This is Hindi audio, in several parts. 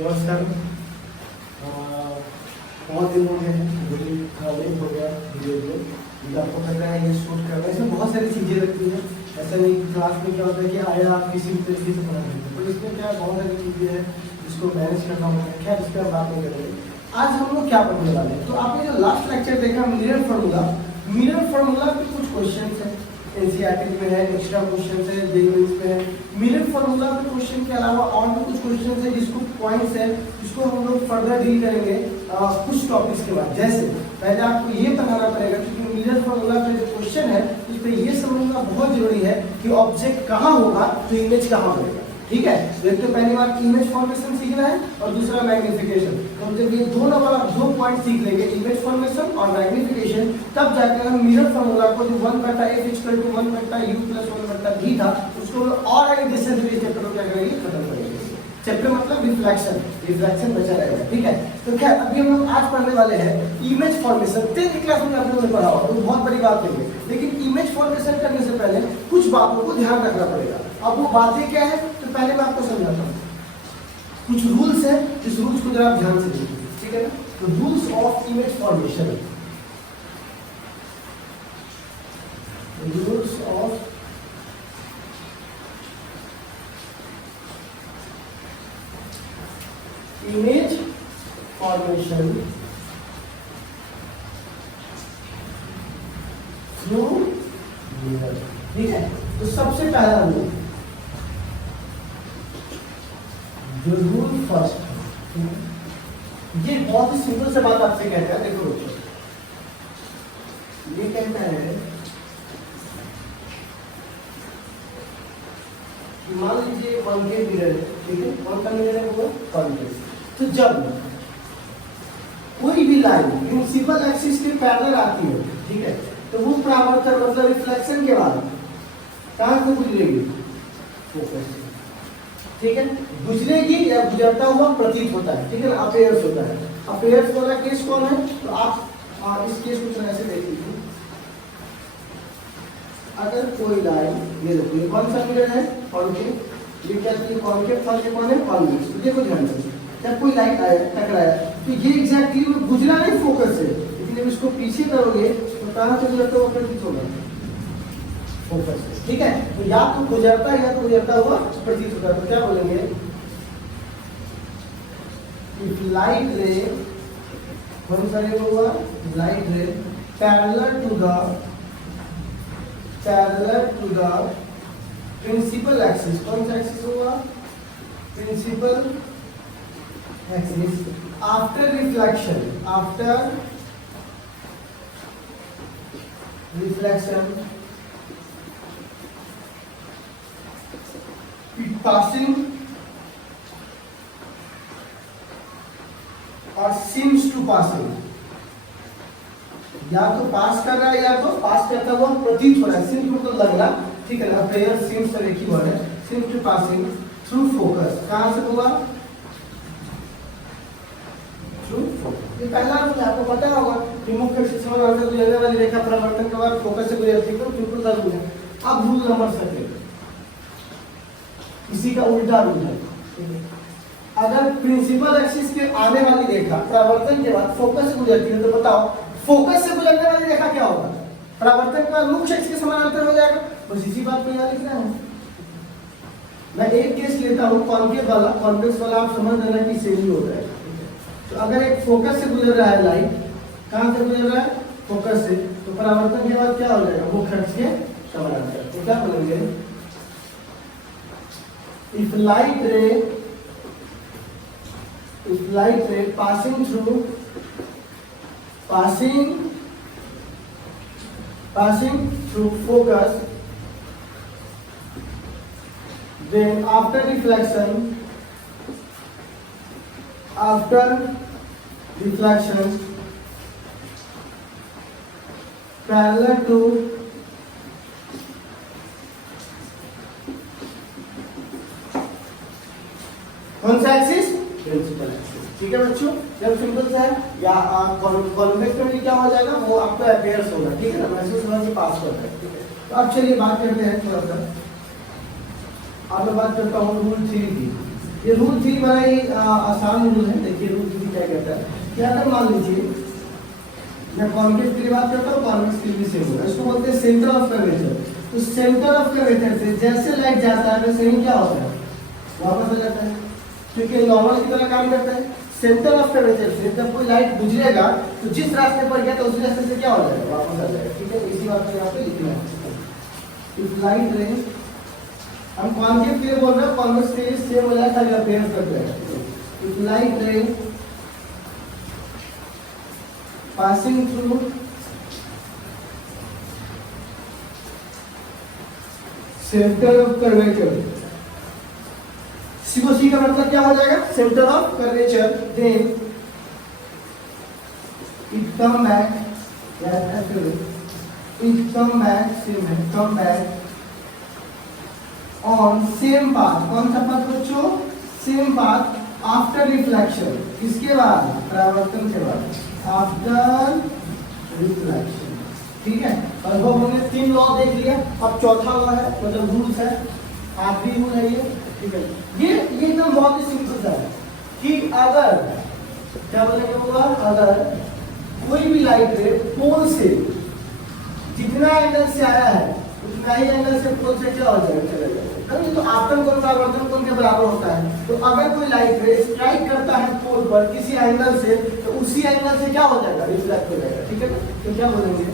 नमस्कार। बहुत दिन हो गए हैं, मुझे थोड़ा लेट हो गया वीडियो को। आपको पता है ये शूट करना है, इसमें बहुत सारी चीज़ें लगती हैं। ऐसा नहीं क्लास में क्या होता है कि आया आप किसी भी तरीके से पढ़ा देते हैं, तो इसमें क्या बहुत सारी चीज़ें हैं जिसको मैनेज करना होता है। खैर इस पर बात नहीं करेंगे। आज हम लोग क्या पढ़ने वाले हैं, तो आपने जो लास्ट लेक्चर देखा मिरर फार्मूला पे कुछ क्वेश्चन है, एनसीईआरटी में है, एक्स्ट्रा क्वेश्चन है, जेईई में है। मिरर फार्मूला पे क्वेश्चन के अलावा और भी कुछ क्वेश्चन है जिसको पॉइंट्स है, जिसको हम लोग फर्दर डील करेंगे कुछ टॉपिक्स के बाद। जैसे पहले आपको ये बताना पड़ेगा क्योंकि मिरर फार्मूला का जो क्वेश्चन है उस पर ये समझना बहुत जरूरी है कि ऑब्जेक्ट कहाँ होगा तो इमेज कहाँ पड़ेगा। ठीक है, एक तो पहली बार इमेज फॉर्मेशन सीखना है और दूसरा मैग्निफिकेशन। तो जब ये दो पॉइंट सीख लेंगे, इमेज फॉर्मेशन और मैग्निफिकेशन, तब जाकर हम मिरर फार्मूला को जो 1/f = 1/u + 1/v था उसको और आगे डिस्टेंस के चैप्टर को क्या करेंगे, खत्म करेंगे। चैप्टर मतलब रिफ्लेक्शन बचा रहेगा। ठीक है, तो क्या अभी हम लोग आज पढ़ने वाले हैं इमेज फॉर्मेशन। 10th क्लास में आप लोगों ने पढ़ा होगा, तो बहुत बड़ी बात नहीं है, लेकिन इमेज फॉर्मेशन करने से पहले कुछ बातों को ध्यान रखना पड़ेगा। अब वो बातें क्या है तो पहले मैं आपको समझाता हूँ। कुछ रूल्स है, इस रूल्स को जरा आप ध्यान से देखिए। ठीक है ना, तो rules of image formation, rules of image formation through mirror. ठीक है, तो सबसे पहला रूल, जो रूल फर्स्ट, ये बहुत ही सिंपल से बात आपसे कहता है। देखो ये कहता है कि मान लीजिए कॉन्केव मिरर है। ठीक है, कौन सा मिरर है वो, कॉन्केव। तो जब कोई भी लाइन प्रिंसिपल एक्सिस के पैरेलल आती है, ठीक है, तो वो परावर्तन मतलब रिफ्लेक्शन के बाद कहां से गुजरेगी, फोकस से। ठीक है, गुजरेगी या गुजरता हुआ प्रतीत होता है। ठीक है, अपेयर्स होता है। अपेयर्स वाला केस कौन है, तो आप इस केस को ऐसे देख लीजिए। अगर कोई लाइन, ये देखिए कौन सा मिरर है, कॉन्केव, ये क्या है, कॉन्केव था, ये कौन है, कॉन्वेक्स। देखो ध्यान से, जब कोई लाइन आया टकराया तो ये एग्जैक्टली गुजरा नहीं फोकस से, लेकिन जब इसको पीछे करोगे तो कहां से गुजरता हुआ प्रतीत होगा, फोकस से। ठीक है, तो या तो गुजरता या तो गुजरता हुआ प्रतीत होता है। तो क्या बोलेंगे, इफ लाइट रे, कौन सा रे होगा, light ray parallel to the principal axis, कौन सा एक्सिस होगा, principal axis, after reflection passing और seems to passing, या तो पास कर रहा है या तो पास करता हुआ प्रतीत हो रहा है। seems मतलब लगना, ठीक है ना, प्रेयर seems से लिखी हुआ है, seems to passing through focus, कहां से होगा, through focus। ये पहला रूल आपको पता होगा कि मुख्य एक्सिस से गुजरने वाली रेखा परावर्तन के बाद फोकस से गुजरती है, तो बिल्कुल रूल है। अब रूल नंबर 7, इसी का उल्टा रूल है। अगर प्रिंसिपल एक्सिस के आने वाली रेखा परावर्तन के बाद फोकस से गुजरती है, तो बताओ फोकस से गुजरने वाली रेखा क्या होगा, परावर्तन के बाद मुख्य एक्सिस के समानांतर हो जाएगा। बस इसी बात को याद रखना है। मैं एक केस लेता हूँ कॉन्केव वाला, कॉन्वेक्स वाला आप समझ लेना कि सेम ही होता है। तो अगर एक फोकस से गुजर रहा है लाइट, कहां से गुजर रहा है, फोकस से, तो परावर्तन के बाद क्या हो जाएगा, मुख्य एक्सिस के समानांतर। तो क्या बोलेंगे, if light ray passing through focus, then after reflection parallel to कौन सा एक्सिस, प्रिंसिपल एक्सिस। ठीक है बच्चों, जब सिंपल सा है या कॉन्वेक्स में क्या हो जाएगा, वो आपका अपेयर्स होगा। ठीक है ना, मैसेज थोड़ा सा पास करता है। ठीक है, तो अब चलिए बात करते हैं थोड़ा सा। अब मैं बात करता हूँ रूल 3 की। ये रूल 3 बड़ा ही आसान रूल है। देखिए रूल 3 क्या कहता है कि अगर मान लीजिए मैं कॉन्केव की बात करता हूँ, कॉन्वेक्स की भी सेम होगा, इसको बोलते हैं सेंटर ऑफ कर्वेचर। तो सेंटर ऑफ कर्वेचर से जैसे लाइट जाता है वैसे ही क्या होता है, वापस आ जाता है, क्योंकि नॉर्मल की तरह काम करता है। सेंटर ऑफ कर्वेचर से जब कोई लाइट गुजरेगा तो जिस रास्ते पर गया तो उसी रास्ते से क्या हो जाएगा, वापस आ जाएगा। ठीक है, इसी बात को यहाँ पे लिखना है। इफ लाइट रे, हम कॉन्केव के लिए बोल रहे हैं, कॉन्वेक्स के लिए सेम हो जाएगा, अगर पेयर करते हैं। If light ray passing through centre of curvature, C को सी का मतलब क्या हो जाएगा, centre of curvature, then it come back, it come back, same है, come back on same path. कौन सा पाथ बच्चों, सेम पाथ आफ्टर रिफ्लेक्शन, किसके बाद, परावर्तन के बाद, आफ्टर रिफ्लेक्शन। ठीक है, और वो हमने 3 लॉ देख लिया, अब चौथा लॉ है, मतलब रूल्स है, आखिरी रूल है ये। ठीक है, ये एकदम बहुत ही सिंपल सा है कि अगर क्या बोलेंगे होगा, अगर कोई भी लाइट रे पोल से जितना एंगल से आया है उतना ही एंगल से पोल से क्या हो जाएगा, चला जाएगा। तो आपतन कोण परावर्तन कोण के बराबर होता है। तो अगर कोई लाइट रे स्ट्राइक करता है पोल पर किसी एंगल से तो उसी एंगल से क्या हो जाएगा, रिफ्लेक्ट हो जाएगा। ठीक है, तो क्या बोलेंगे,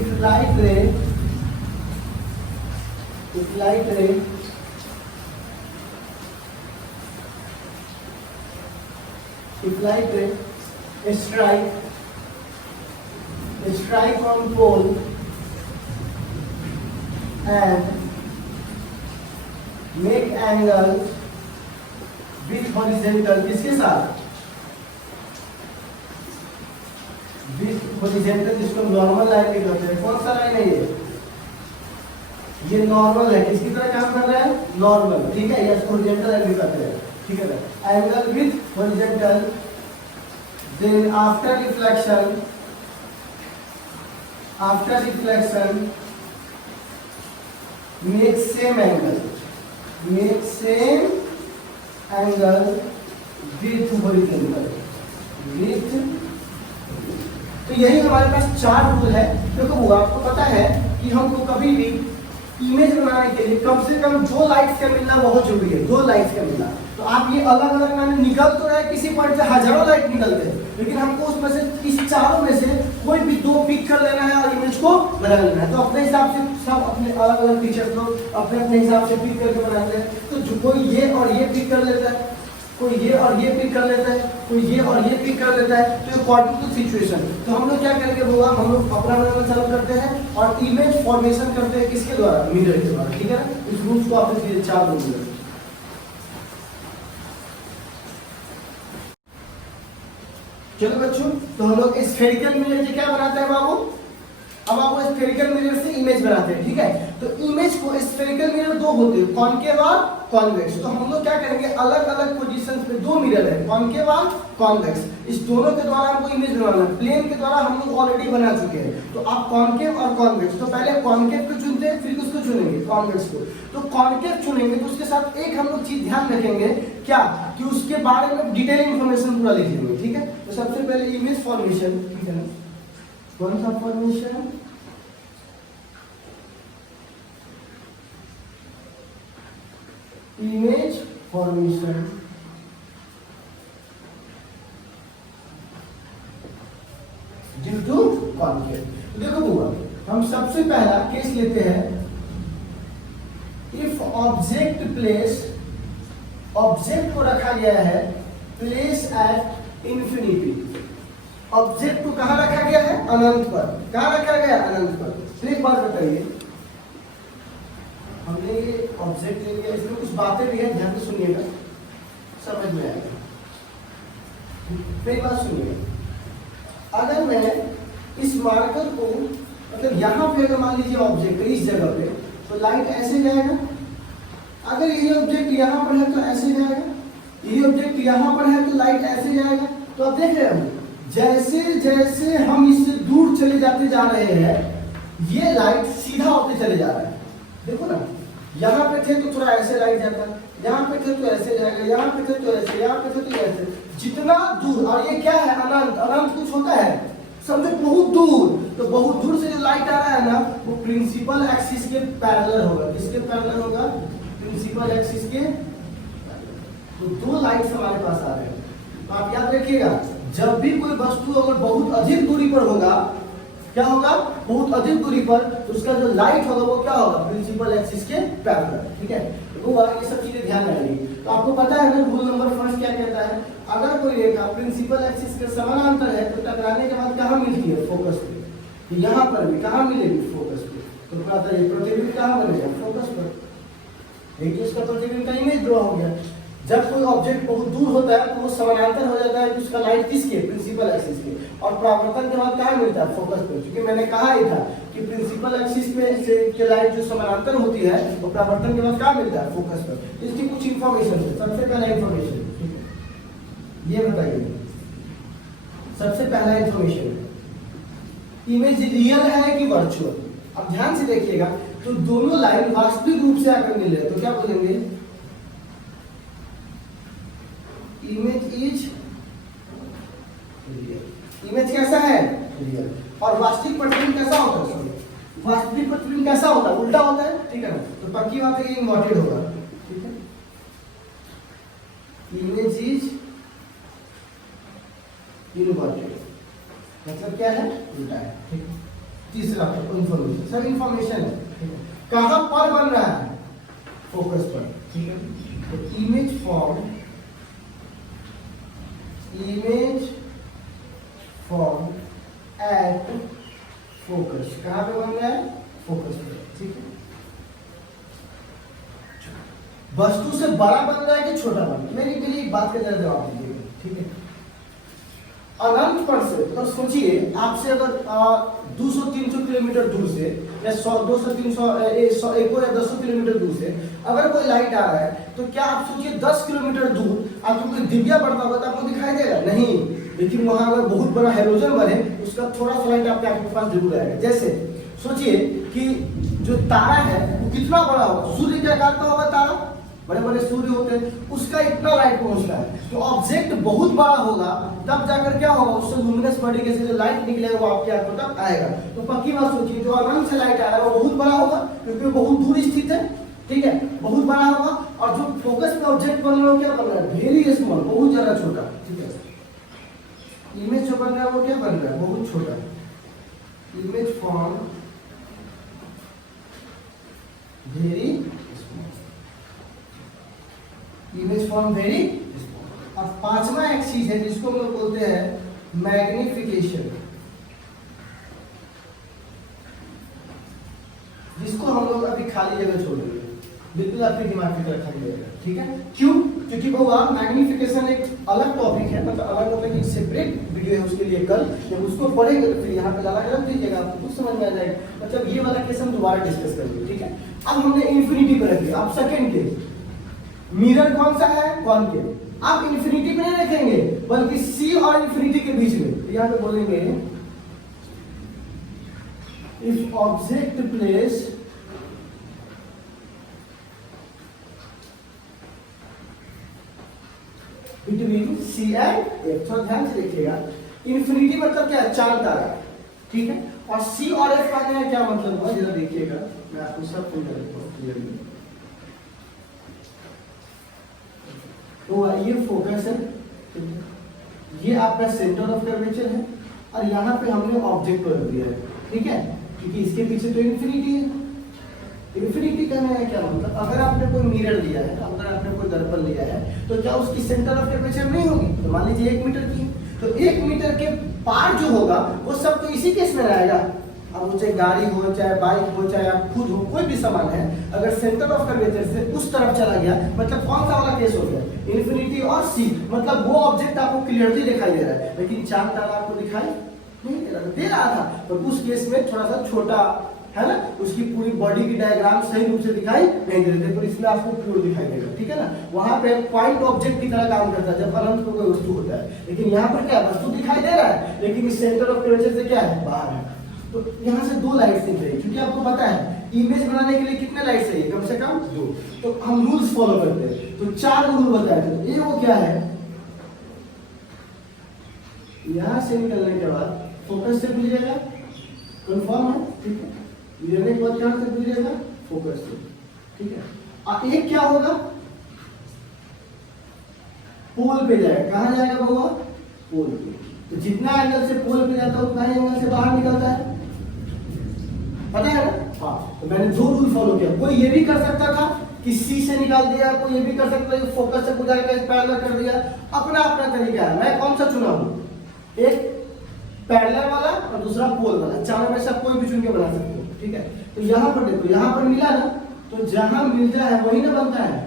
इफ लाइट रे, इफ लाइट रे if light ray strike on pole and make angle with horizontal, किसके साथ, with horizontal, जिसको नॉर्मल लाइन भी कहते हैं। कौन सा लाइन है ये नॉर्मल है, किसकी तरह काम कर रहा है, नॉर्मल। ठीक है, या होरिजेंटल लाइन भी कहते हैं। ठीक है, angle with horizontal, then after reflection make same angle with horizontal, with। तो यही हमारे पास 4 रूल है। देखो आपको पता है कि हमको कभी भी इमेज बनाने के लिए कम से कम 2 लाइट्स का मिलना बहुत जरूरी है, 2 लाइट्स का मिलना। तो आप ये अलग अलग मैंने निकल तो रहे, किसी पॉइंट से हजारों लाइट निकलते हैं, लेकिन हमको उसमें से इस चारों में से कोई भी 2 पिक कर लेना है और इमेज को बना लेना है। तो अपने हिसाब से सब अपने अलग अलग फीचर्स को अपने अपने हिसाब से पिक करके बनाते हैं। तो जो कोई ये और ये पिक कर लेता है, कोई ये और ये पिक कर लेता है, कोई ये और ये पिक कर लेता है। तो अकॉर्डिंग टू सिचुएशन तो हम लोग क्या करेंगे होगा, हम लोग अपना बनाना चालू करते हैं और इमेज फॉर्मेशन करते हैं किसके द्वारा, मिरर के द्वारा। ठीक है, इस रूल्स को आप देखिए 4 रूल। चलो बच्चों, तो हम लोग स्फेरिकल मिरर से क्या बनाते हैं बाबू, अब आपको स्फेरिकल मिरर से इमेज बनाते हैं। ठीक है, तो इमेज को स्फेरिकल मिरर 2 होते हैं, कॉनकेव और कॉन्वेक्स। तो हम लोग क्या करेंगे, अलग अलग पोजीशंस पे 2 मिरर है, कॉनकेव और कॉन्वेक्स। इस दोनों के द्वारा हमको इमेज बनाना है। प्लेन के द्वारा हम लोग ऑलरेडी बना चुके हैं। तो आप कॉनकेव और कॉन्वेक्स, तो पहले कॉनकेव को चुनते हैं, फिर उसको चुनेंगे कॉन्वेक्स को। तो कॉनकेव चुनेंगे तो उसके साथ एक हम लोग चीज ध्यान रखेंगे क्या, कि उसके बारे में डिटेल इंफॉर्मेशन पूरा लिख लेंगे। ठीक है, तो सबसे पहले इमेज फॉर्मेशन। ठीक है, कौन सा formation, image formation due to concave. देखो बुआ, हम सबसे पहला केस लेते हैं, इफ ऑब्जेक्ट प्लेस, ऑब्जेक्ट को रखा गया है प्लेस एट इंफिनिटी। ऑब्जेक्ट को कहां रखा गया है, अनंत पर। कहां रखा गया, अनंत पर। तो एक बात बताइए, हमने ये ऑब्जेक्ट ले लिया, इसमें कुछ बातें भी है, ध्यान से सुनिएगा, समझ में आएगा। पहली बात सुनिएगा, अगर मैं इस मार्कर को, मतलब यहाँ पे अगर मान लीजिए ऑब्जेक्ट इस जगह पे, तो लाइट ऐसे जाएगा। अगर ये ऑब्जेक्ट यहाँ पर है तो ऐसे जाएगा, ये ऑब्जेक्ट यहाँ पर है तो लाइट ऐसे जाएगा। तो आप देख रहे हो, जैसे जैसे हम इससे दूर चले जाते जा रहे हैं, ये लाइट सीधा होते चले जा रहा है। देखो ना, यहाँ पे थे तो थोड़ा ऐसे लाइट जाता, यहाँ पे थे तो ऐसे जाएगा, यहाँ पे थे तो ऐसे, यहाँ पे थे तो ऐसे, जितना दूर। और ये क्या है, अनंत। अनंत कुछ होता है समझो बहुत दूर, तो बहुत दूर से जो लाइट आ रहा है ना, वो प्रिंसिपल एक्सिस के पैरेलल होगा। किसके पैरेलल होगा? प्रिंसिपल एक्सिस के। तो दो लाइट्स हमारे पास आ रहे हैं। तो आप याद रखिएगा, जब भी कोई वस्तु अगर बहुत अधिक दूरी पर होगा, क्या होगा? बहुत अधिक दूरी पर, तो उसका जो लाइट होगा वो क्या होगा? प्रिंसिपल एक्सिस के पैरेलल। ठीक है, तो ये सब चीजें ध्यान रखिए। तो आपको पता है ना रूल नंबर फर्स्ट क्या कहता है? अगर कोई रेखा प्रिंसिपल एक्सिस के समानांतर है तो टकराने के बाद कहाँ मिलती है? फोकस पे। तो यहाँ पर भी कहाँ मिलेगी? फोकस पे। तो कहता है प्रतिबिंब कहाँ बनेगा? फोकस पर। एक तो इसका प्रतिबिंब का इमेज ड्रॉ हो गया। जब कोई ऑब्जेक्ट बहुत दूर होता है तो वो समानांतर हो जाता है कि उसका लाइट किसके? प्रिंसिपल एक्सिस के। और परावर्तन के बाद कहाँ मिलता है? फोकस पे। क्योंकि मैंने कहा ही था कि प्रिंसिपल एक्सिस पे से के लाइट जो समानांतर होती है वो परावर्तन के बाद कहाँ मिलता है? फोकस पर। इसकी कुछ इंफॉर्मेशन है। सबसे पहला इंफॉर्मेशन ये बताइए, सबसे पहला इंफॉर्मेशन, इमेज रियल है कि वर्चुअल? अब ध्यान से देखिएगा, तो दोनों लाइन वास्तविक रूप से आकर मिल रहे हैं तो क्या बोलेंगे? Image is real. इमेज कैसा है? रियल। और वास्तविक प्रतिबिंब कैसा होता है? सॉरी, वास्तविक प्रतिबिंब कैसा होता है? उल्टा होता है। ठीक है ना? तो पक्की बात है कि इन्वर्टेड होगा। ठीक है, इमेज इज इन्वर्टेड मतलब क्या है? उल्टा है। ठीक है, तीसरा इंफॉर्मेशन, सब इंफॉर्मेशन है। ठीक है, कहां पर बन रहा है? फोकस पर। ठीक है, तो इमेज फॉर्म एट फोकस। कहां पे बन रहा है? फोकस पे। ठीक है, वस्तु से बड़ा बन रहा है कि छोटा बन रहा है? मेरी एक बात का जरा जवाब दीजिएगा। ठीक है, अनंत पर से, तो सोचिए आपसे अगर 200-300 किलोमीटर दूर से या 100-200-300 100 या 200 किलोमीटर दूर से अगर कोई लाइट आ रहा है, तो क्या आप सोचिए 10 किलोमीटर दूर आपको कोई दिव्या बढ़ता होगा तो आपको दिखाई देगा? नहीं। लेकिन वहां अगर बहुत बड़ा हेलोजन बने, उसका थोड़ा सा लाइट आपके पास जरूर आएगा। जैसे सोचिए कि जो तारा है वो कितना बड़ा होगा? सूर्य के आकार का होगा तारा, बड़े बड़े सूर्य होते हैं, उसका इतना लाइट पहुंचता है। तो ऑब्जेक्ट बहुत बड़ा होगा तब जाकर क्या होगा? उससे लुमिनस बॉडी से जो लाइट निकलेगा वो आपके आंखों तक आएगा। तो पक्की बात सोचिए, जो अनंत से लाइट आ रहा है वो बहुत बड़ा होगा क्योंकि वो बहुत दूर स्थित है। ठीक है, बहुत बड़ा होगा। और जो फोकस में ऑब्जेक्ट बन रहा है क्या बन रहा है? वेरी स्मॉल, बहुत ज्यादा छोटा। ठीक है, इमेज जो बन रहा है वो क्या बन रहा है? बहुत छोटा। Image form very small. Image form very small. अब पांचवा एक चीज है जिसको हम लोग बोलते हैं मैग्निफिकेशन, जिसको हम लोग अभी खाली जगह छोड़ देंगे, बिल्कुल आपके दिमाग की तरफ खाली रहेगा। ठीक है, क्यों? क्योंकि बहुआ मैग्निफिकेशन एक अलग टॉपिक है, मतलब अलग मतलब एक सेपरेट वीडियो है उसके लिए। कल जब उसको पढ़ेंगे तो फिर यहाँ पे लगा रख दीजिएगा, आपको कुछ समझ में आ जाएगा। मतलब ये वाला केस हम दोबारा डिस्कस करेंगे। ठीक है, अब हमने इन्फिनिटी पर रख दिया। अब सेकेंड केस, मिरर कौन सा है? कॉनकेव। आप इन्फिनिटी पे नहीं रखेंगे बल्कि सी और इन्फिनिटी के बीच में। तो यहाँ पे बोलेंगे if object place between C and F. थोड़ा ध्यान से देखिएगा, इन्फिनिटी मतलब क्या है? चांद तारा। ठीक है, और सी और एफ का क्या मतलब हुआ जरा देखिएगा, मैं आपको सब समझा देता हूँ क्लियरली। तो ये फोकस है, ये आपका सेंटर ऑफ कर्वेचर है, और यहाँ पे हमने ऑब्जेक्ट को रख दिया है। ठीक है, क्योंकि इसके पीछे तो इन्फिनिटी है। इन्फिनिटी कहने का क्या मतलब? अगर आपने कोई मिरर लिया है, अगर आपने कोई दर्पण लिया है, तो क्या उसकी सेंटर ऑफ कर्वेचर नहीं होगी? तो मान लीजिए 1 मीटर की, तो 1 मीटर के पार जो होगा वो सब तो इसी केस में रहेगा। अब वो चाहे गाड़ी हो, चाहे बाइक हो, चाहे आप खुद हो, कोई भी सामान है, अगर सेंटर ऑफ कर्वेचर से उस तरफ चला गया, मतलब कौन सा वाला केस हो गया? इन्फिनिटी और सी। मतलब वो ऑब्जेक्ट आपको क्लियरली दिखाई दे रहा है, लेकिन चांद तारा आपको दिखाई नहीं दे रहा था। तो उस केस में थोड़ा सा छोटा है ना, उसकी पूरी बॉडी की डायग्राम सही रूप से दिखाई नहीं दे रहे, पर इसमें आपको प्योर दिखाई देगा। ठीक है ना, वहां पे पॉइंट ऑब्जेक्ट की तरह काम करता है जब अनंत को कोई वस्तु होता है। लेकिन यहाँ पर क्या वस्तु दिखाई दे रहा है, लेकिन इस सेंटर ऑफ कर्वेचर से क्या है? बाहर है। तो यहाँ से दो लाइट्स दिख रही है, क्योंकि आपको पता है इमेज बनाने के लिए कितने लाइट चाहिए? कम से कम 2। तो हम रूल्स फॉलो करते हैं। तो 4 रूल बताए थे। ये वो क्या है, यहां से निकलने के बाद फोकस से गुजरेगा, कंफर्म है, ठीक है। गुजरने के बाद कहां से गुजरेगा? फोकस से, ठीक है। और एक क्या होगा, पोल पे जाएगा। कहां जाएगा बाबा? पोल पे। तो जितना एंगल से पोल पे जाता है उतना ही एंगल से बाहर निकलता है, पता है ना? हाँ। तो मैंने 2 रूल फॉलो किया। कोई ये भी कर सकता था कि सी से निकाल दिया, कोई ये भी कर सकता है फोकस से गुजर के पैरेलल कर दिया। अपना अपना तरीका है। मैं कौन सा चुना हूं? एक पैरेलल वाला और दूसरा पोल वाला। चारों में से आप कोई भी चुन के बना सकते हो, ठीक है। तो यहाँ पर देखो, यहाँ पर मिला ना, तो जहां मिल जाए वही ना बनता है।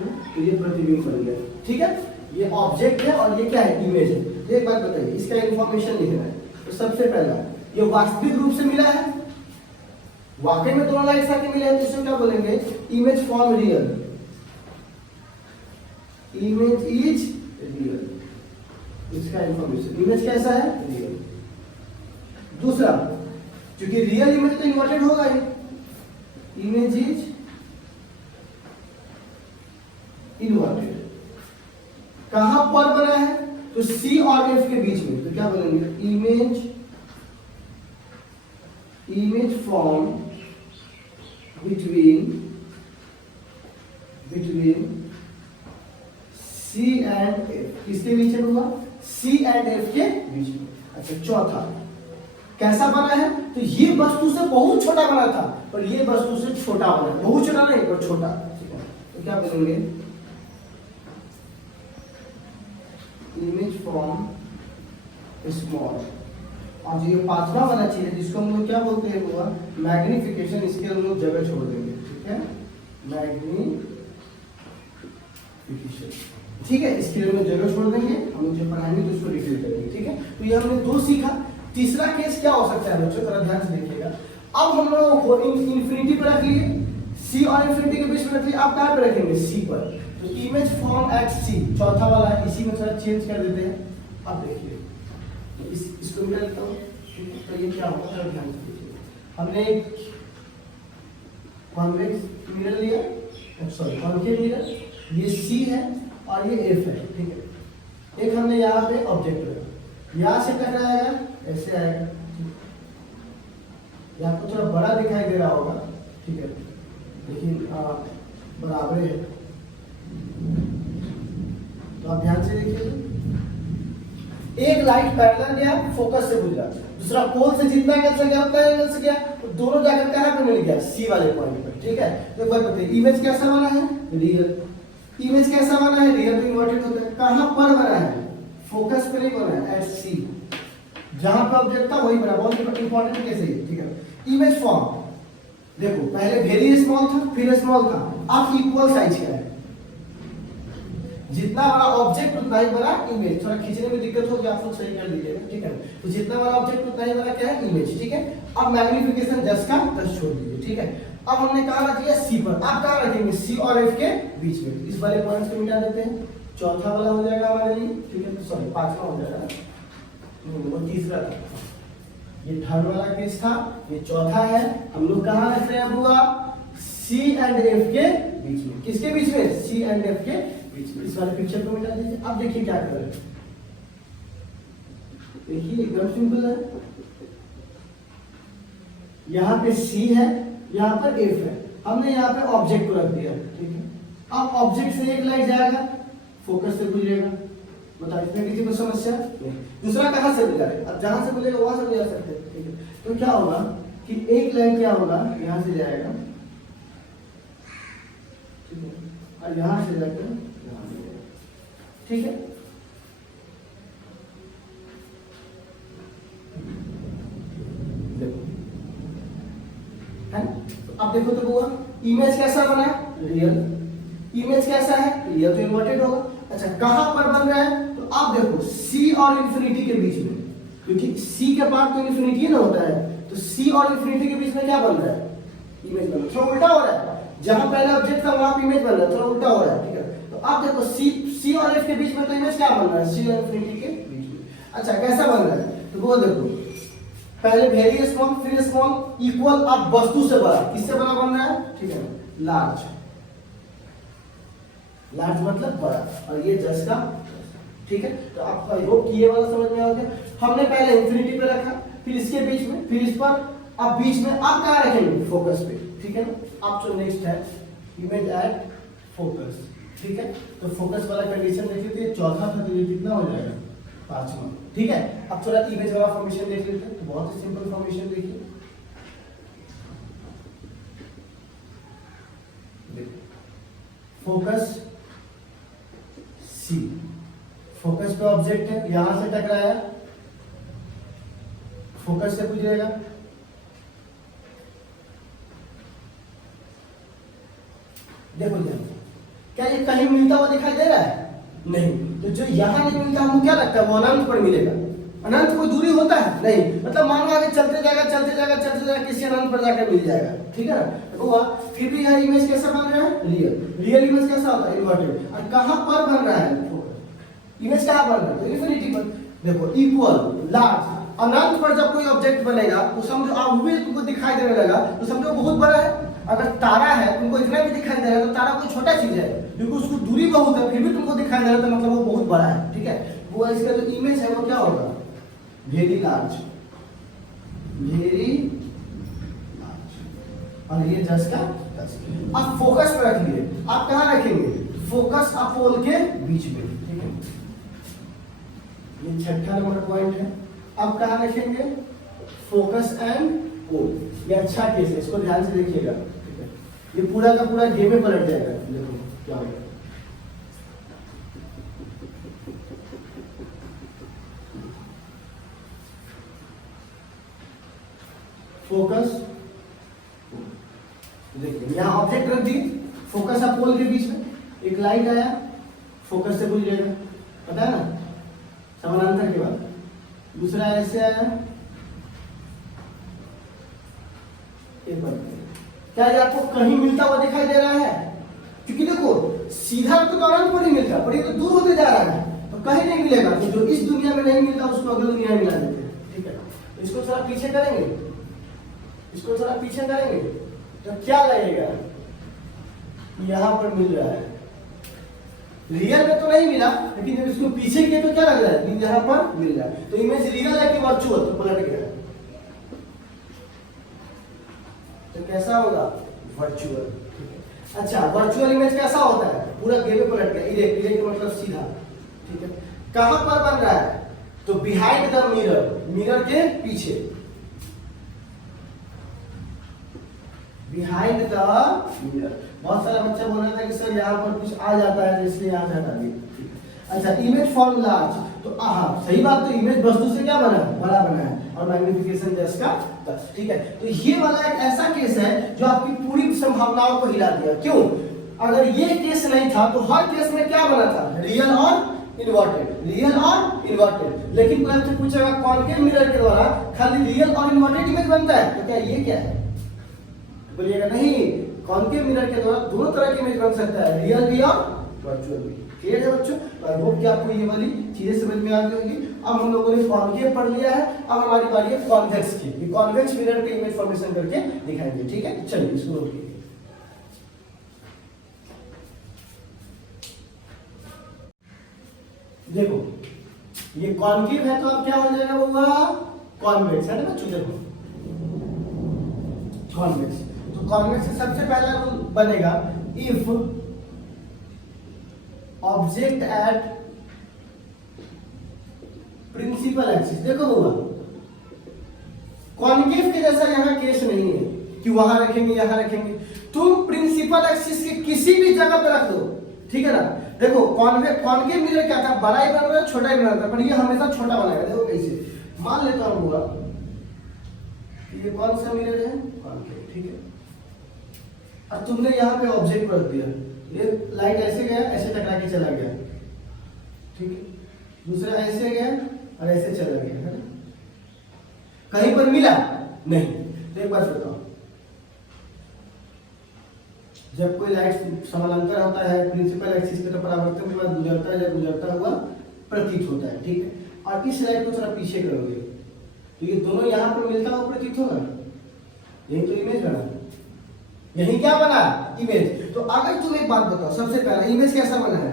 तो ये प्रतिबिंब बन गया, ठीक है। ये ऑब्जेक्ट है और ये क्या है? इमेज है। एक बात बताइए, इसका इंफॉर्मेशन लिखना है। तो सबसे पहला, ये वास्तविक रूप से मिला है, वाकई में दोनों लाइट्स आके मिले हैं, तो इसको क्या बोलेंगे? Image form real, image is real. इसका इंफॉर्मेशन, इमेज कैसा है? रियल। दूसरा, क्योंकि रियल इमेज तो इन्वर्टेड होगा ही, इमेज इज इन्वर्टेड। कहां पर बना है? तो सी और एफ के बीच में। तो क्या बोलेंगे? Image form between C and F. किसके बीच में होगा? सी एंड एफ के बीच में। अच्छा, चौथा कैसा बना है? तो ये वस्तु से बहुत छोटा बना था, पर ये वस्तु से छोटा बना है। बहुत छोटा नहीं, पर छोटा, ठीक है। तो क्या बोलेंगे? Image form small. और जो ये 5वां वाला चीज है जिसको हम लोग क्या बोलते हैं? वो मैग्निफिकेशन। इसके हम लोग जगह छोड़ देंगे, ठीक है। मैग्निफिकेशन, ठीक है। इसके लिए हम लोग जगह छोड़ देंगे। हम लोग जब पढ़ाएंगे तो उसको डिटेल करेंगे, ठीक है। तो ये हमने 2 सीखा। तीसरा केस क्या हो सकता है बच्चों? थोड़ा ध्यान से देखिएगा। अब हम लोग को इंफिनिटी पर रख लिए, सी और इंफिनिटी के बीच में रख लिए। आप कहां पे रखेंगे? सी पर। तो इमेज फॉर्म एट सी, चौथा वाला है, इसी में थोड़ा चेंज कर देते हैं। अब देखिए, तो इसको मैं लिखता हूं, ठीक है। तो ये क्या होगा, थोड़ा ध्यान से देखिए। हमने एक कॉन्वेक्स मिरर लिया, सॉरी कॉन्केव मिरर, ये सी है और ये एफ है, ठीक है। एक हमने यहाँ पे ऑब्जेक्ट रखा, यहाँ से टकराएगा, ऐसे आएगा। ये आपको थोड़ा बड़ा दिखाई दे रहा होगा, ठीक है, लेकिन बराबर है। तो आप ध्यान से देखिए। एक लाइट पैरेलल गया, फोकस से गुजरा, दूसरा पोल से जितना एंगल से गया उतना एंगल से गया, तो दोनों जाकर कहां पे मिल गया? सी वाले पॉइंट पर, ठीक है। तो एक बात बताइए, इमेज कैसा बना है? रियल। इमेज कैसा बना है? रियल। तो इन्वर्टेड होता है। कहां पर बना है? फोकस पे नहीं बना है, एट सी। जहां पे ऑब्जेक्ट था वही बना। बहुत इंपॉर्टेंट कैसे है, ठीक है। इमेज फॉर्म देखो, पहले वेरी स्मॉल था, फिर स्मॉल था, अब इक्वल साइज का है। जितना बड़ा ऑब्जेक्ट उतना ही बड़ा इमेज। थोड़ा खींचने में दिक्कत होगी, आप लोग सही कर लीजिएगा, ठीक है। तो जितना बड़ा ऑब्जेक्ट उतना ही बड़ा क्या है? इमेज, ठीक है। अब मैग्निफिकेशन 10 का 10 छोड़ दीजिए, ठीक है। अब हमने कहा रख लिया सी पर। आप कहां रखेंगे? सी और एफ के बीच में। इस वाले पॉइंट्स को मिटा देते हैं। चौथा वाला हो जाएगा हमारे लिए, ठीक है। सॉरी, 5वां हो जाएगा, वो तीसरा था। ये थर्ड वाला केस था, ये चौथा है। हम लोग कहां रख रहे हैं बुआ? सी एंड एफ के बीच में। किसके बीच में? सी एंड एफ के बीच में। इस वाले पिक्चर को मिटा दीजिए। अब देखिए क्या कर रहे हैं, देखिए एकदम सिंपल है। यहां पे सी है, यहां पर एफ है। हमने यहां पे ऑब्जेक्ट को रख दिया, ठीक है। अब ऑब्जेक्ट से एक लाइट जाएगा, फोकस से गुजरेगा। बताइए, इसमें किसी को समस्या नहीं। दूसरा कहां से मिला है? अब जहां से मिलेगा वहां से जा सकते हैं, ठीक है। तो क्या होगा कि एक लाइट क्या होगा, यहां से जाएगा, ठीक है, और यहां से जाकर यहां से जाएगा, ठीक है। देखो, है ना? तो अब देखो तो हुआ, इमेज कैसा बना है? रियल। इमेज कैसा है? रियल। तो इन्वर्टेड होगा। अच्छा, कहां पर बन रहा है? तो आप देखो, सी और इंफिनिटी के बीच में, क्योंकि सी के पास तो इंफिनिटी ना होता है, तो सी और इंफिनिटी के बीच में क्या बन रहा है? इमेज बन रहा है। थोड़ा उल्टा हो रहा है, जहां पहले ऑब्जेक्ट था वहां पे इमेज बन रहा है, थोड़ा उल्टा हो रहा है, ठीक है। तो आप देखो, सी और एफ के बीच में तो इमेज क्या बन रहा है? सी और इंफिनिटी के बीच में। अच्छा, कैसा बन रहा है? तो वो देखो, पहले वेरी स्मॉल फिर स्मॉल इक्वल, अब वस्तु से बड़ा, किससे बड़ा बन रहा है, ठीक है, लार्ज। लार्ज मतलब बड़ा, और ये जस्ट का, ठीक है। तो आपको आई होप ये वाला समझ में आ गया। हमने पहले इंफिनिटी पे रखा, फिर इसके बीच में, फिर इस पर, अब बीच में, अब कहाँ रखेंगे, फोकस पे, ठीक है ना। अब जो नेक्स्ट है इमेज एट फोकस, ठीक है। तो फोकस वाला कंडीशन देख लेते हैं, चौथा था तो ये कितना हो जाएगा, 5वां, ठीक है। अब थोड़ा इमेज वाला फॉर्मेशन देख लेते हैं, तो बहुत ही सिंपल फॉर्मेशन देखिए, फोकस सी, फोकस पे ऑब्जेक्ट है, यहां से टकराया, फोकस से गुजरेगा, देखो ध्यान, क्या ये कहीं मिलता हुआ दिखाई दे रहा है, नहीं। तो जो यहां नहीं मिलता हमको क्या लगता है, वो अनंत पर मिलेगा। अनंत कोई दूरी होता है नहीं, मतलब मानो आगे चलते जाएगा चलते जाएगा चलते जाएगा, किसी अनंत पर जाकर मिल जाएगा, ठीक है ना। हुआ, फिर भी यह इमेज कैसा बन रहा है, रियल। रियल इमेज कैसा होता है, इन्वर्टेड। और कहां पर बन रहा है इमेज, कहां बन रहा है, तो इन्फिनिटी पर। देखो इक्वल, लार्ज, अनंत पर जब कोई ऑब्जेक्ट बनेगा तो समझो अब भी तुमको दिखाई देने लगा तो समझो बहुत बड़ा है। अगर तारा है तुमको इतना भी दिखाई दे रहा है तो तारा कोई छोटा चीज है, क्योंकि उसको दूरी बहुत है फिर भी तुमको दिखाई दे रहा है तो मतलब वो बहुत बड़ा है, ठीक है। वो इसका जो इमेज है वो क्या होगा, वेरी लार्ज, वेरी लार्ज, और ये जस्ट का जस्ट। अब फोकस पे रखिए, आप कहाँ रखेंगे, फोकस और पोल के बीच में, ठीक है। ये छठा नंबर पॉइंट है। अब कहाँ रखेंगे, फोकस एंड पोल। ये अच्छा केस है, इसको ध्यान से देखिएगा, ठीक है। ये पूरा का पूरा गेम में पलट जाएगा, देखो क्या होगा। फोकस, देखिए यहाँ ऑब्जेक्ट रख दी, फोकस और पोल के बीच में एक लाइट आया, फोकस से गुजरेगा, पता है ना, समानांतर के बाद। दूसरा ऐसे आया, एक बार क्या ये आपको कहीं मिलता हुआ दिखाई दे रहा है, क्योंकि देखो सीधा तो अनंत पर ही मिलता है, पर ये तो दूर होते जा रहा है तो कहीं नहीं मिलेगा। तो जो इस दुनिया में नहीं मिलता उसको अगली दुनिया में मिला देते हैं, ठीक है। इसको थोड़ा पीछे करेंगे, इसको थोड़ा पीछे करेंगे तो क्या लगेगा, यहां पर मिल रहा है। रियल में तो नहीं मिला, लेकिन जब इसको पीछे किए तो क्या लग रहा है, यहां पर मिल रहा है। तो इमेज रियल है कि वर्चुअल, तो पलट गया, तो कैसा होगा, वर्चुअल, ठीक है। अच्छा, वर्चुअल इमेज कैसा होता है, पूरा गेम में पलट गया, इरेक्ट, इरेक्ट मतलब सीधा, ठीक है। कहां पर बन रहा है, तो बिहाइंड द मिरर, मिरर के पीछे, बिहाइंड द मिरर। बहुत सारा बच्चा बोल रहा था कि सर यहाँ पर कुछ आ जाता है तो इसलिए यहाँ से हटा दिए। अच्छा, इमेज फॉर्म लार्ज, तो सही बात, तो इमेज वस्तु से क्या बना है, बड़ा बना है, और मैग्निफिकेशन जस्ट का 10, ठीक है। तो ये वाला एक ऐसा केस है जो आपकी पूरी संभावनाओं को हिला दिया। क्यों, अगर ये केस नहीं था तो हर केस में क्या बना था, रियल और इन्वर्टेड, रियल और इन्वर्टेड। लेकिन कोई आपसे पूछेगा कॉन्केव मिरर के द्वारा खाली रियल और इन्वर्टेड इमेज बनता है, तो क्या ये क्या है, बोलिएगा नहीं, कॉन्केव मिरर के द्वारा दोनों तरह की इमेज बन सकता है, रियल भी और वर्चुअल भी। क्लियर है बच्चों, आई होप कि आपको ये वाली चीजें समझ में आ गई होंगी। अब हम लोगों ने कॉन्केव पढ़ लिया है, अब हमारी बारी है कॉन्वेक्स की। ये कॉन्वेक्स मिरर पे इमेज फॉर्मेशन करके दिखाएंगे, ठीक है। चलिए इसको नोट कीजिए। देखो ये कॉन्केव है तो अब क्या हो जाएगा बउआ, कॉन्वेक्स है ना बच्चों। देखो कॉन्वेक्स, तो कॉन्वेक्स से सबसे पहला रूल बनेगा, if object at principal axis. देखो बउआ, कॉन्केव के जैसा यहाँ केस नहीं है कि वहां रखेंगे यहां रखेंगे, तुम प्रिंसिपल एक्सिस के किसी भी जगह पे रख दो, ठीक है ना। देखो कॉन्केव मिरर क्या था, बड़ा ही बन रहा है छोटा ही बन रहा था, पर ये हमेशा छोटा बनाएगा। देखो कैसे, मान लेता हूं बउआ ये कौन सा मिरर है, कॉन्केव, ठीक है। अब तुमने यहाँ पे ऑब्जेक्ट रख दिया, ये लाइट ऐसे गया ऐसे टकरा के चला गया, ठीक है। दूसरा ऐसे गया और ऐसे चला गया, है ना, कहीं पर मिला नहीं। तो एक बात बताओ, जब कोई लाइट समानांतर होता है प्रिंसिपल एक्सिस के, तो परावर्तन के बाद गुजरता है, जब गुजरता हुआ प्रतीत होता है, ठीक है। और इस लाइट को थोड़ा पीछे करोगे तो ये दोनों यहाँ पर मिलता हुआ प्रतीत होगा, यही तो इमेज बना, यही क्या बना इमेज। तो अगर तुम एक बात बताओ, सबसे पहला इमेज कैसा बना है,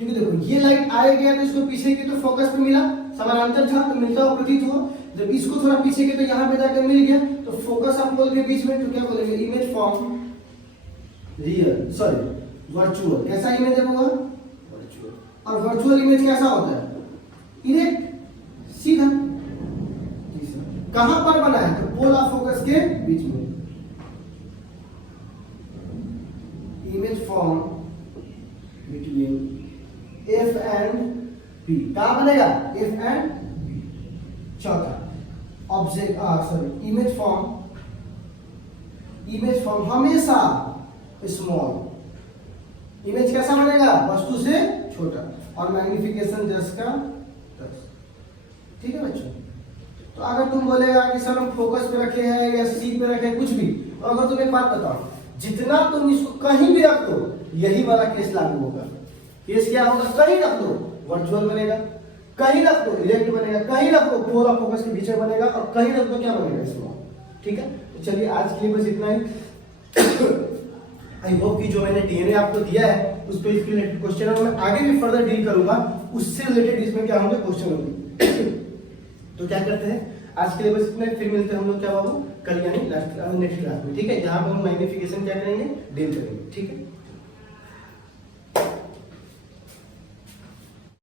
क्योंकि देखो ये लाइट आए गया तो इसको पीछे की तो फोकस पे मिला, समानांतर था तो मिलता हुआ प्रतीत हुआ, जब इसको थोड़ा पीछे के तो यहाँ पे जाकर मिल गया, तो फोकस आप बोल के बीच में तो क्या बोलेंगे, image form real sorry virtual. कैसा इमेज होगा वर्चुअल, और वर्चुअल इमेज कैसा होता है, इरेक्ट सीधा। कहां पर बना है, तो पोल ऑफ फोकस के बीच में, image form between F and P। कहां बनेगा, F एंड B। चौथा ऑब्जेक्ट सॉरी इमेज फॉर्म हमेशा स्मॉल, इमेज कैसा बनेगा, वस्तु से छोटा, और मैग्निफिकेशन 10 का 10। ठीक है बच्चों। तो अगर तुम बोलेगा कि सर हम फोकस पे रखे हैं या सी पे रखे कुछ भी, तो अगर तुम एक बात बताओ, जितना तुम इसको कहीं भी रख दो यही वाला केस लागू होगा। केस क्या होगा, कहीं रख दो वर्चुअल बनेगा, कहीं रख दो इरेक्ट बनेगा, कहीं रख दो पोल ऑफ फोकस के बीच में बनेगा, और कहीं रख दो क्या बनेगा, स्मॉल। ठीक है, तो चलिए आज के लिए बस इतना ही। आई होप कि जो मैंने डीएनए आपको दिया है उस पे इसके रिलेटेड क्वेश्चन और मैं आगे भी फर्दर डील करूंगा, उससे रिलेटेड इसमें क्या होंगे क्वेश्चन होंगे। तो क्या करते हैं आज के लिए बस इतना, फिर मिलते हैं हम लोग क्या बाबू कल यानी नेक्स्ट क्लास में। ठीक है, जहां पर हम मैग्निफिकेशन क्या करेंगे, डील करेंगे। ठीक है।